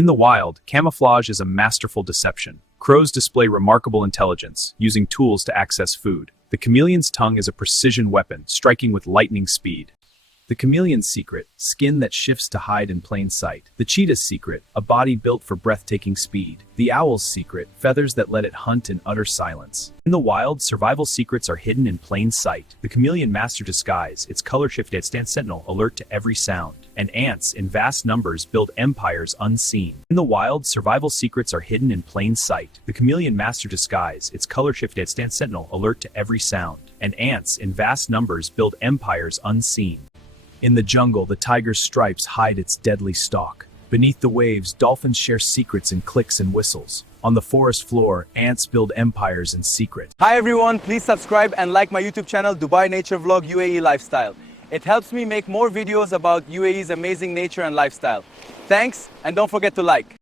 In the wild, camouflage is a masterful deception. Crows display remarkable intelligence, using tools to access food. The chameleon's tongue is a precision weapon, striking with lightning speed. The chameleon's secret, skin that shifts to hide in plain sight. The cheetah's secret, a body built for breathtaking speed. The owl's secret, feathers that let it hunt in utter silence. In the wild, survival secrets are hidden in plain sight. The chameleon master disguise, its color shift stands sentinel, alert to every sound. And ants, in vast numbers, build empires unseen. In the wild, survival secrets are hidden in plain sight. The chameleon master disguise, its color shift stands sentinel, alert to every sound. And ants, in vast numbers, build empires unseen. In the jungle, the tiger's stripes hide its deadly stalk. Beneath the waves, dolphins share secrets in clicks and whistles. On the forest floor, ants build empires in secret. Hi everyone, please subscribe and like my YouTube channel Dubai Nature Vlog UAE Lifestyle. It helps me make more videos about UAE's amazing nature and lifestyle. Thanks, and don't forget to like.